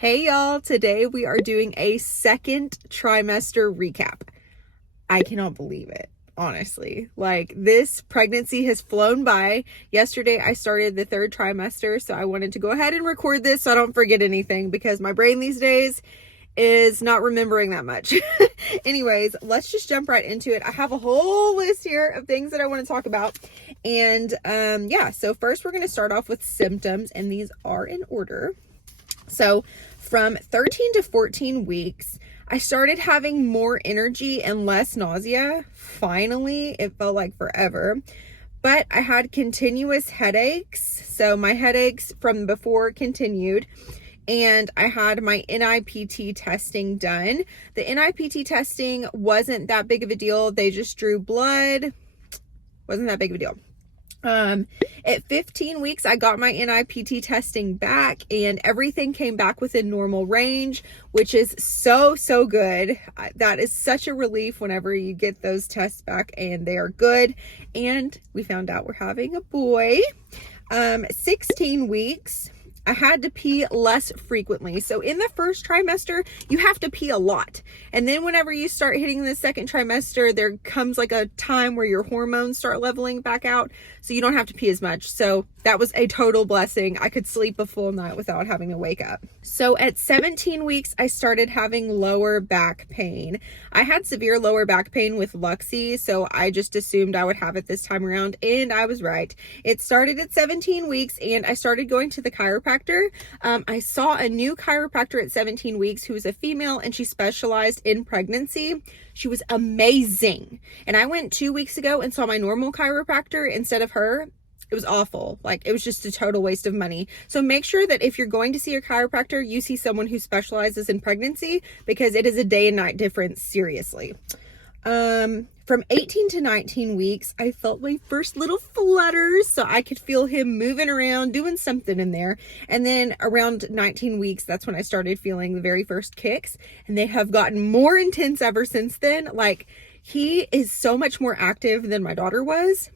Hey y'all, today we are doing a second trimester recap. I cannot believe it, honestly. Like, this pregnancy has flown by. Yesterday I started the third trimester, so I wanted to go ahead and record this so I don't forget anything because my brain these days is not remembering that much. Anyways, let's just jump right into it. I have a whole list here of things that I want to talk about. And yeah, so first we're going to start off with symptoms, and these are in order. So from 13 to 14 weeks, I started having more energy and less nausea. Finally, it felt like forever. But I had continuous headaches. So my headaches from before continued. And I had my NIPT testing done. The NIPT testing wasn't that big of a deal. They just drew blood. Wasn't that big of a deal. At 15 weeks, I got my NIPT testing back and everything came back within normal range, which is so good. That is such a relief whenever you get those tests back and they are good. And we found out we're having a boy. 16 weeks, I had to pee less frequently. So in the first trimester, you have to pee a lot. And then whenever you start hitting the second trimester, there comes like a time where your hormones start leveling back out. So you don't have to pee as much. So that was a total blessing. I could sleep a full night without having to wake up. So at 17 weeks, I started having lower back pain. I had severe lower back pain with Luxie, so I just assumed I would have it this time around, and I was right. It started at 17 weeks, and I started going to the chiropractor. I saw a new chiropractor at 17 weeks who was a female, and she specialized in pregnancy. She was amazing. And I went 2 weeks ago and saw my normal chiropractor instead of her. It was awful. Like, it was just a total waste of money. So make sure that if you're going to see a chiropractor, you see someone who specializes in pregnancy, because it is a day and night difference, seriously. From 18 to 19 weeks, I felt my first little flutters, so I could feel him moving around, doing something in there. And then around 19 weeks, that's when I started feeling the very first kicks, and they have gotten more intense ever since then. Like, he is so much more active than my daughter was.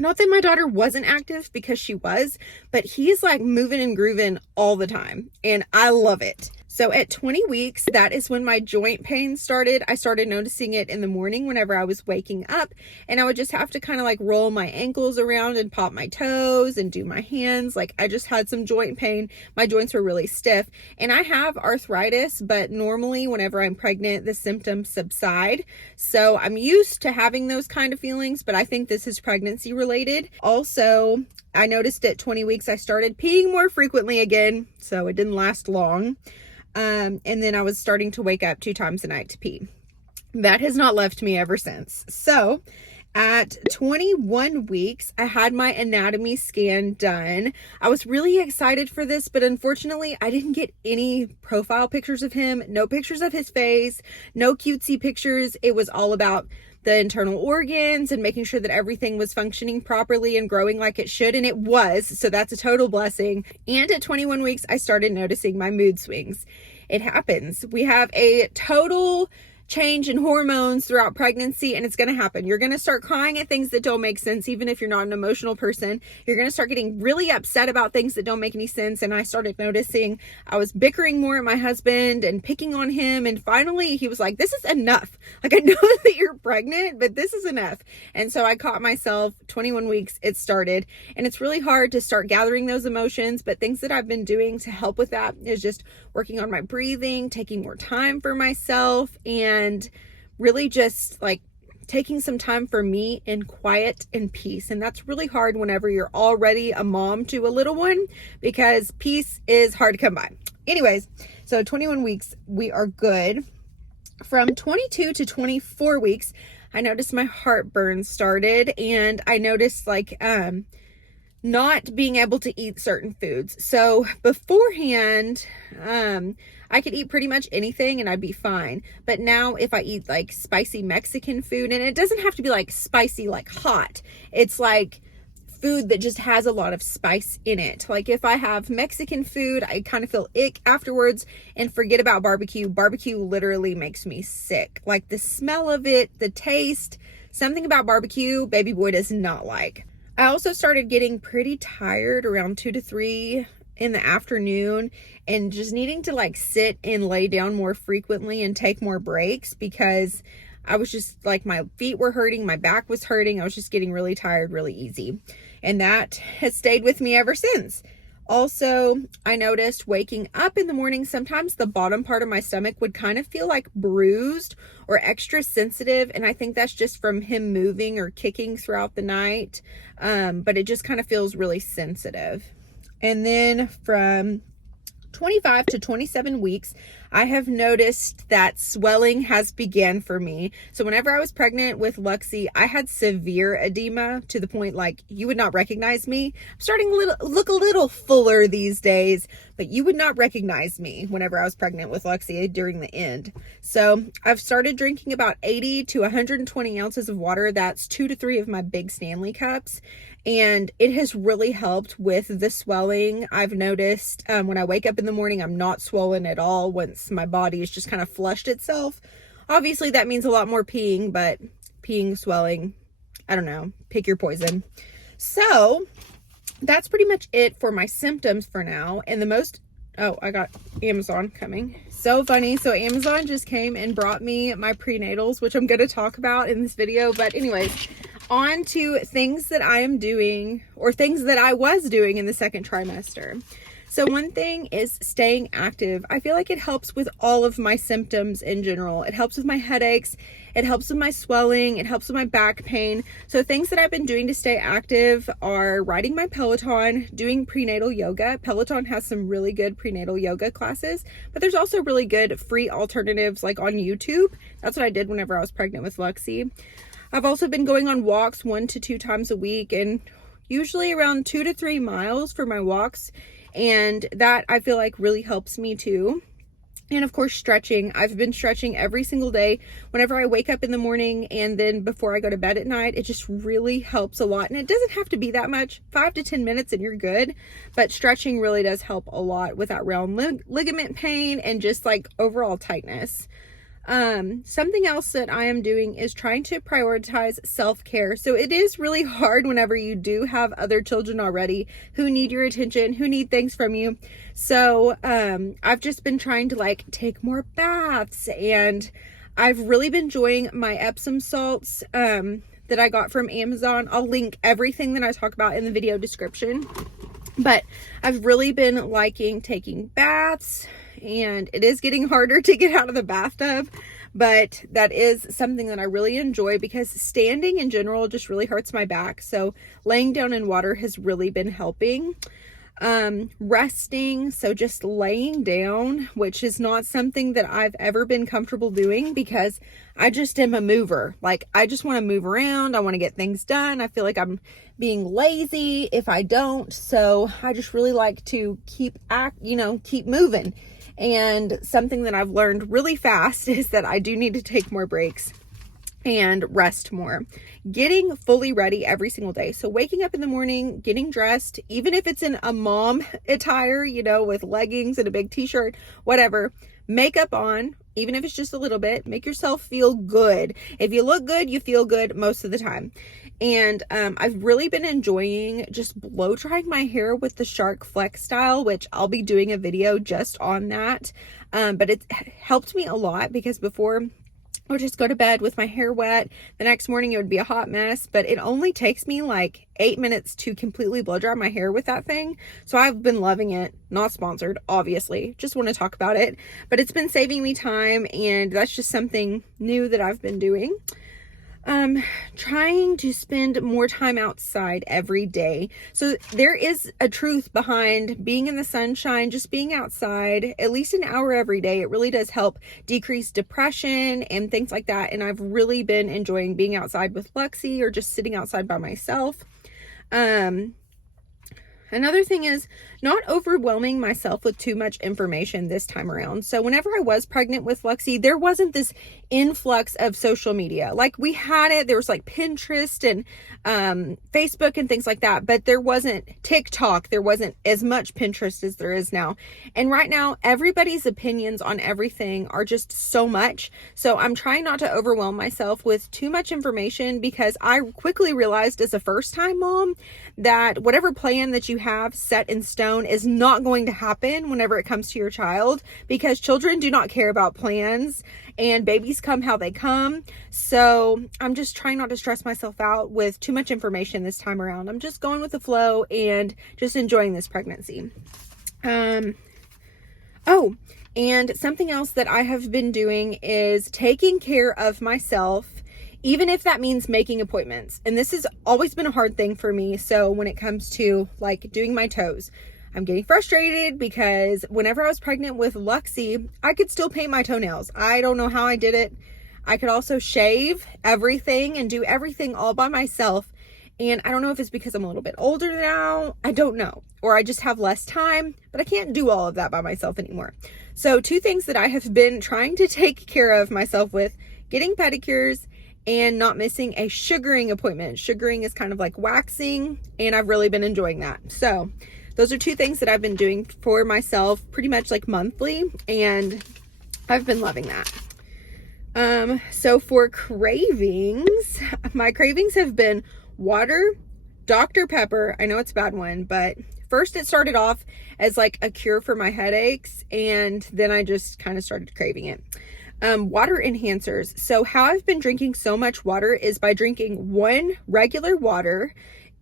Not that my daughter wasn't active, because she was, but he's like moving and grooving all the time, and I love it. So at 20 weeks, that is when my joint pain started. I started noticing it in the morning whenever I was waking up, and I would just have to kind of like roll my ankles around and pop my toes and do my hands. Like, I just had some joint pain. My joints were really stiff, and I have arthritis, but normally whenever I'm pregnant, the symptoms subside. So I'm used to having those kind of feelings, but I think this is pregnancy related. Also, I noticed at 20 weeks, I started peeing more frequently again, so it didn't last long. And then I was starting to wake up 2 times a night to pee. That has not left me ever since. So at 21 weeks, I had my anatomy scan done. I was really excited for this, but unfortunately, I didn't get any profile pictures of him, no pictures of his face, no cutesy pictures. It was all about the internal organs and making sure that everything was functioning properly and growing like it should, and it was, so that's a total blessing. And at 21 weeks, I started noticing my mood swings. It happens. We have a total change in hormones throughout pregnancy, and it's going to happen. You're going to start crying at things that don't make sense, even if you're not an emotional person. You're going to start getting really upset about things that don't make any sense. And I started noticing I was bickering more at my husband and picking on him, and finally he was like, this is enough. Like, I know that you're pregnant, but this is enough. And so I caught myself. 21 weeks it started, and it's really hard to start gathering those emotions, but things that I've been doing to help with that is just working on my breathing, taking more time for myself, and really just like taking some time for me in quiet and peace. And that's really hard whenever you're already a mom to a little one, because peace is hard to come by. Anyways, so 21 weeks, we are good. From 22 to 24 weeks, I noticed my heartburn started, and I noticed like not being able to eat certain foods. So beforehand, I could eat pretty much anything and I'd be fine. But now if I eat like spicy Mexican food, and it doesn't have to be like spicy, like hot, it's like food that just has a lot of spice in it. Like if I have Mexican food, I kind of feel ick afterwards, and forget about barbecue. Barbecue literally makes me sick. Like the smell of it, the taste, something about barbecue, baby boy does not like. I also started getting pretty tired around 2 to 3 in the afternoon and just needing to like sit and lay down more frequently and take more breaks, because I was just like, my feet were hurting, my back was hurting. I was just getting really tired really easy. And that has stayed with me ever since. Also, I noticed waking up in the morning, sometimes the bottom part of my stomach would kind of feel like bruised or extra sensitive. And I think that's just from him moving or kicking throughout the night. But it just kind of feels really sensitive. And then from 25 to 27 weeks, I have noticed that swelling has began for me. So whenever I was pregnant with Luxie, I had severe edema to the point like you would not recognize me. I'm starting to look a little fuller these days, but you would not recognize me whenever I was pregnant with Luxie during the end. So I've started drinking about 80 to 120 ounces of water. That's 2 to 3 of my big Stanley cups. And it has really helped with the swelling. I've noticed when I wake up in the morning, I'm not swollen at all once my body has just kind of flushed itself. Obviously, that means a lot more peeing, but peeing, swelling, I don't know, pick your poison. So that's pretty much it for my symptoms for now. And the most, oh, I got Amazon coming. So funny. So Amazon just came and brought me my prenatals, which I'm going to talk about in this video. But anyways, on to things that I am doing, or things that I was doing in the second trimester. So one thing is staying active. I feel like it helps with all of my symptoms in general. It helps with my headaches. It helps with my swelling. It helps with my back pain. So things that I've been doing to stay active are riding my Peloton, doing prenatal yoga. Peloton has some really good prenatal yoga classes, but there's also really good free alternatives like on YouTube. That's what I did whenever I was pregnant with Luxie. I've also been going on walks 1 to 2 times a week, and usually around 2 to 3 miles for my walks. And that I feel like really helps me too. And of course, stretching. I've been stretching every single day whenever I wake up in the morning and then before I go to bed at night. It just really helps a lot. And it doesn't have to be that much, 5 to 10 minutes and you're good. But stretching really does help a lot with that round ligament pain and just like overall tightness. Something else that I am doing is trying to prioritize self-care. So it is really hard whenever you do have other children already who need your attention, who need things from you. So, I've just been trying to like take more baths, and I've really been enjoying my Epsom salts, that I got from Amazon. I'll link everything that I talk about in the video description, but I've really been liking taking baths. And it is getting harder to get out of the bathtub, but that is something that I really enjoy because standing in general just really hurts my back. So laying down in water has really been helping. Resting, so just laying down, which is not something that I've ever been comfortable doing because I just am a mover. Like, I just want to move around. I want to get things done. I feel like I'm being lazy if I don't. So I just really like to keep moving. And something that I've learned really fast is that I do need to take more breaks and rest more. Getting fully ready every single day. So waking up in the morning, getting dressed, even if it's in a mom attire, with leggings and a big t-shirt, whatever, makeup on, even if it's just a little bit, make yourself feel good. If you look good, you feel good most of the time. And I've really been enjoying just blow drying my hair with the Shark Flex style, which I'll be doing a video just on that. But it's helped me a lot because before I would just go to bed with my hair wet. The next morning it would be a hot mess, but it only takes me like 8 minutes to completely blow dry my hair with that thing. So I've been loving it. Not sponsored, obviously. Just want to talk about it. But it's been saving me time, and that's just something new that I've been doing. Trying to spend more time outside every day. So there is a truth behind being in the sunshine, just being outside at least an hour every day. It really does help decrease depression and things like that. And I've really been enjoying being outside with Luxie or just sitting outside by myself. Another thing is not overwhelming myself with too much information this time around. So whenever I was pregnant with Luxie, there wasn't this influx of social media. Like, we had it, there was like Pinterest and Facebook and things like that, but there wasn't TikTok. There wasn't as much Pinterest as there is now. And right now, everybody's opinions on everything are just so much. So I'm trying not to overwhelm myself with too much information, because I quickly realized as a first-time mom that whatever plan that you you have set in stone is not going to happen whenever it comes to your child, because children do not care about plans and babies come how they come. So I'm just trying not to stress myself out with too much information this time around. I'm just going with the flow and just enjoying this pregnancy. Oh, and something else that I have been doing is taking care of myself, even if that means making appointments. And this has always been a hard thing for me. So when it comes to like doing my toes, I'm getting frustrated because whenever I was pregnant with Luxie, I could still paint my toenails. I don't know how I did it. I could also shave everything and do everything all by myself. And I don't know if it's because I'm a little bit older now. I don't know. Or I just have less time, but I can't do all of that by myself anymore. So 2 things that I have been trying to take care of myself with: getting pedicures and not missing a sugaring appointment. Sugaring is kind of like waxing, and I've really been enjoying that. So those are 2 things that I've been doing for myself pretty much like monthly, and I've been loving that. So for cravings, my cravings have been water, Dr. Pepper. I know it's a bad one, but first it started off as like a cure for my headaches, and then I just kind of started craving it. Water enhancers. So how I've been drinking so much water is by drinking 1 regular water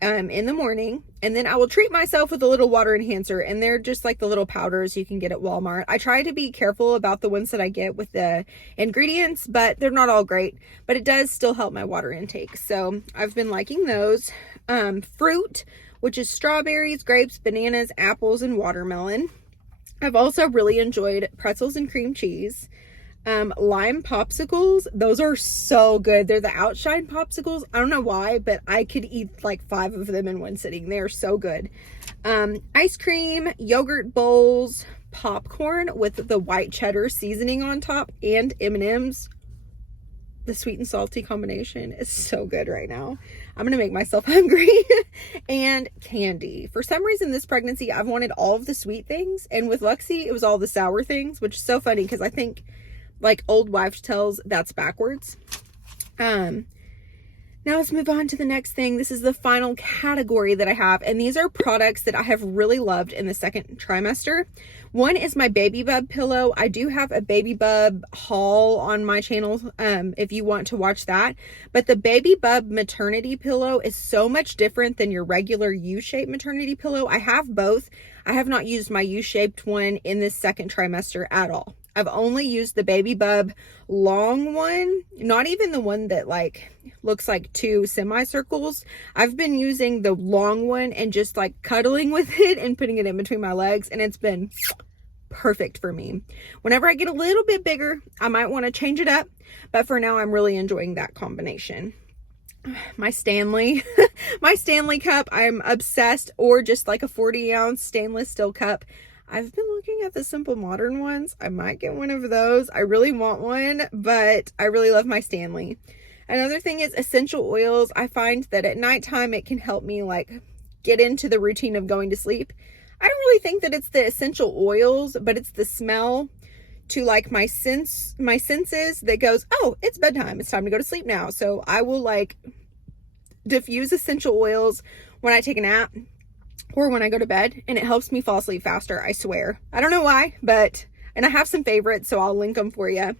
in the morning, and then I will treat myself with a little water enhancer, and they're just like the little powders you can get at Walmart. I try to be careful about the ones that I get with the ingredients, but they're not all great, but it does still help my water intake. So I've been liking those. Fruit, which is strawberries, grapes, bananas, apples, and watermelon. I've also really enjoyed pretzels and cream cheese. Lime popsicles, those are so good. They're the Outshine popsicles. I don't know why, but I could eat like 5 of them in one sitting. They are so good. Ice cream, yogurt bowls, popcorn with the white cheddar seasoning on top, and M&Ms. The sweet and salty combination is so good right now. I'm gonna make myself hungry. And candy. For some reason this pregnancy, I've wanted all of the sweet things, and with Luxie, it was all the sour things, which is so funny because I think like old wives' tales, that's backwards. Now let's move on to the next thing. This is the final category that I have, and these are products that I have really loved in the second trimester. One is my Baby Bub pillow. I do have a Baby Bub haul on my channel if you want to watch that. But the Baby Bub maternity pillow is so much different than your regular U-shaped maternity pillow. I have both. I have not used my U-shaped one in this second trimester at all. I've only used the Baby Bub long one, not even the one that like looks like 2 semicircles. I've been using the long one and just like cuddling with it and putting it in between my legs, and it's been perfect for me. Whenever I get a little bit bigger, I might want to change it up, but for now I'm really enjoying that combination. My Stanley, my Stanley cup, I'm obsessed, or just like a 40-ounce stainless steel cup. I've been looking at the Simple Modern ones. I might get one of those. I really want one, but I really love my Stanley. Another thing is essential oils. I find that at nighttime it can help me like get into the routine of going to sleep. I don't really think that it's the essential oils, but it's the smell to like my senses that goes, oh, it's bedtime. It's time to go to sleep now. So I will like diffuse essential oils when I take a nap or when I go to bed, and it helps me fall asleep faster, I swear. I don't know why, but, and I have some favorites, so I'll link them for you.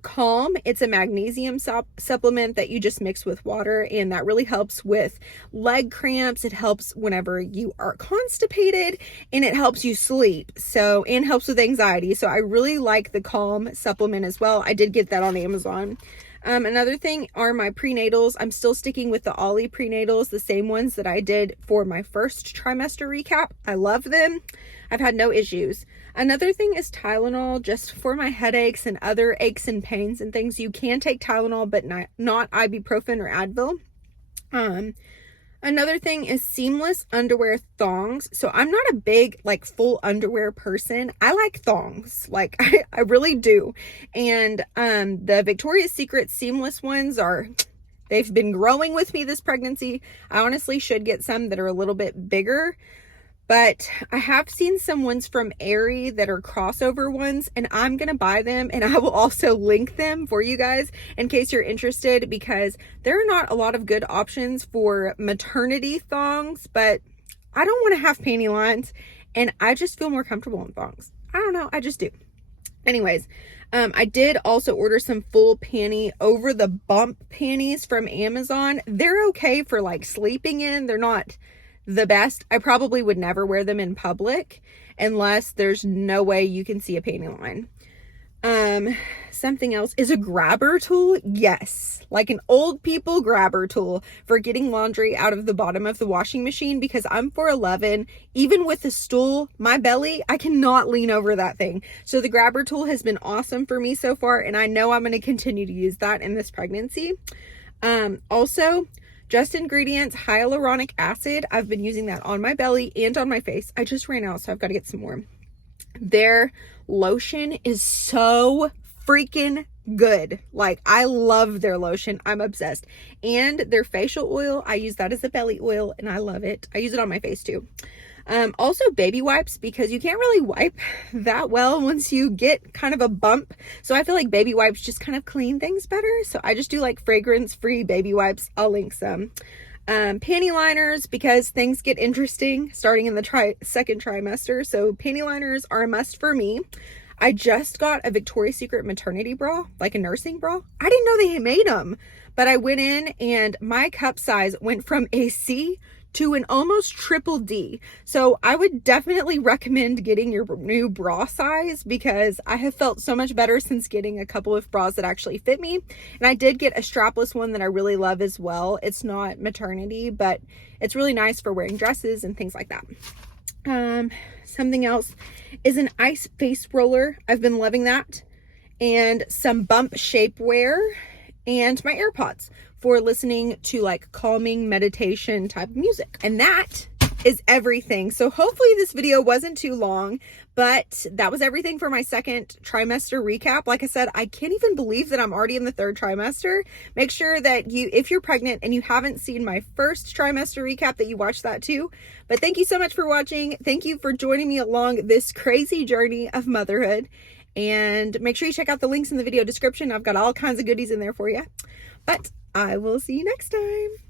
Calm, it's a magnesium supplement that you just mix with water, and that really helps with leg cramps. It helps whenever you are constipated, and it helps you sleep, so, and helps with anxiety. So I really like the Calm supplement as well. I did get that on Amazon. Another thing are my prenatals. I'm still sticking with the Ollie prenatals, the same ones that I did for my first trimester recap. I love them. I've had no issues. Another thing is Tylenol, just for my headaches and other aches and pains and things. You can take Tylenol, but not ibuprofen or Advil. Another thing is seamless underwear thongs. So I'm not a big like full underwear person. I like thongs, like I really do. And the Victoria's Secret seamless ones they've been growing with me this pregnancy. I honestly should get some that are a little bit bigger, but I have seen some ones from Arie that are crossover ones, and I'm going to buy them, and I will also link them for you guys in case you're interested, because there are not a lot of good options for maternity thongs, but I don't want to have panty lines, and I just feel more comfortable in thongs. I don't know, I just do. Anyways, I did also order some full panty over the bump panties from Amazon. They're okay for like sleeping in. They're not the best. I probably would never wear them in public unless there's no way you can see a panty line. Something else is a grabber tool. Yes, like an old people grabber tool for getting laundry out of the bottom of the washing machine, because I'm 4'11". Even with the stool, my belly, I cannot lean over that thing. So the grabber tool has been awesome for me so far, and I know I'm going to continue to use that in this pregnancy. Also, Just Ingredients hyaluronic acid. I've been using that on my belly and on my face. I just ran out, so I've got to get some more. Their lotion is so freaking good. Like, I love their lotion. I'm obsessed. And their facial oil, I use that as a belly oil, and I love it. I use it on my face too. Also baby wipes, because you can't really wipe that well once you get kind of a bump. So I feel like baby wipes just kind of clean things better. So I just do like fragrance-free baby wipes. I'll link some. Panty liners, because things get interesting starting in the second trimester. So panty liners are a must for me. I just got a Victoria's Secret maternity bra, like a nursing bra. I didn't know they made them, but I went in and my cup size went from a C to an almost triple D. So I would definitely recommend getting your new bra size, because I have felt so much better since getting a couple of bras that actually fit me. And I did get a strapless one that I really love as well. It's not maternity, but it's really nice for wearing dresses and things like that. Something else is an ice face roller. I've been loving that. And some bump shapewear, and my AirPods for listening to like calming meditation type of music. And that is everything. So hopefully this video wasn't too long, but that was everything for my second trimester recap. Like I said, I can't even believe that I'm already in the third trimester. Make sure that if you're pregnant and you haven't seen my first trimester recap, that you watch that too. But thank you so much for watching. Thank you for joining me along this crazy journey of motherhood. And make sure you check out the links in the video description. I've got all kinds of goodies in there for you. But I will see you next time.